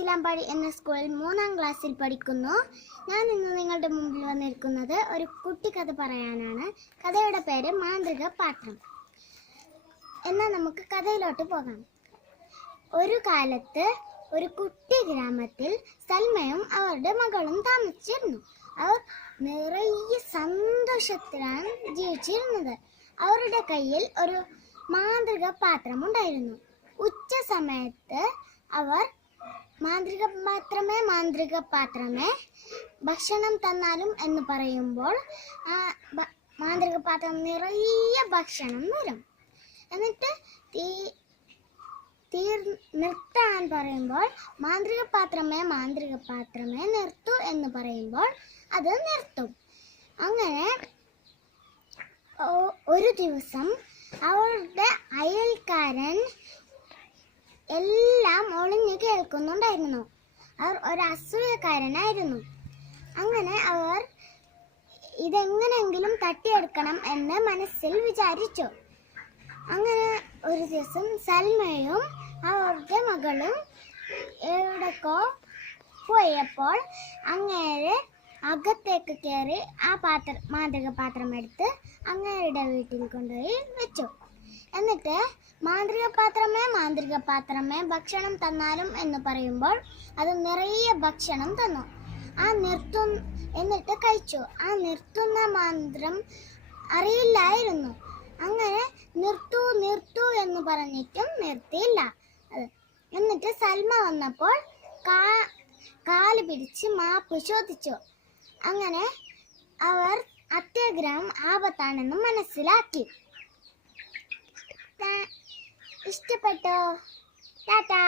ചിലാമ്പാടി എന്ന സ്കൂളിൽ 3ാം ക്ലാസ്സിൽ പഠിക്കുന്നു. ഞാൻ ഇന്ന് നിങ്ങളുടെ മുമ്പിൽ വന്നിരിക്കുന്നത് ഒരു കുട്ടിക്കഥ പറയാനാണ്. കഥയുടെ പേര് മാന്ത്രിക പാത്രം. എന്നാൽ നമുക്ക് കഥയിലോട്ട് പോകാം. ഒരു കാലത്ത് ഒരു കുട്ടി ഗ്രാമത്തിൽ സൽമയും അവരുടെ മകളും താമസിച്ചിരുന്നു. അവർ നിറയെ സന്തോഷത്തിലാണ് ജീവിച്ചിരുന്നത്. അവരുടെ കയ്യിൽ ഒരു മാന്ത്രിക പാത്രമുണ്ടായിരുന്നു. ഉച്ച സമയത്ത് അവർ മാന്ത്രിക പാത്രമേ ഭക്ഷണം തന്നാലും എന്ന് പറയുമ്പോൾ ആ മാന്ത്രിക പാത്രം നിറയെ ഭക്ഷണം വരും. എന്നിട്ട് നിർത്താൻ പറയുമ്പോൾ മാന്ത്രിക പാത്രമേ നിർത്തൂ എന്ന് പറയുമ്പോൾ അത് നിർത്തും. അങ്ങനെ ഒരു ദിവസം അവരുടെ അയൽക്കാരൻ എല്ലാം ഒളിഞ്ഞു കേൾക്കുന്നുണ്ടായിരുന്നു. അവർ ഒരു അസൂയക്കാരനായിരുന്നു. അങ്ങനെ അവർ ഇതെങ്ങനെയെങ്കിലും തട്ടിയെടുക്കണം എന്ന് മനസ്സിൽ വിചാരിച്ചു. അങ്ങനെ ഒരു ദിവസം സൽമയും അവരുടെ മകളും എവിടേക്കോ പോയപ്പോൾ അങ്ങേരെ അകത്തേക്ക് കയറി ആ മാന്ത്രിക പാത്രം എടുത്ത് അങ്ങേരുടെ വീട്ടിൽ കൊണ്ടുപോയി വെച്ചു. എന്നിട്ട് മാന്ത്രിക പാത്രമേ ഭക്ഷണം തന്നാലും എന്ന് പറയുമ്പോൾ അത് നിറയെ ഭക്ഷണം തന്നു. എന്നിട്ട് കഴിച്ചു. ആ നിർത്തുന്ന മന്ത്രം അറിയില്ലായിരുന്നു. അങ്ങനെ നിർത്തൂ എന്ന് പറഞ്ഞിട്ടും നിർത്തിയില്ല. എന്നിട്ട് സൽമ വന്നപ്പോൾ കാല് പിടിച്ച് മാപ്പ് ചോദിച്ചു. അങ്ങനെ അവർ അത്യാഗ്രഹം ആപത്താണെന്ന് മനസ്സിലാക്കി. ഇഷ്ടപ്പെട്ടോ? ടാറ്റാ.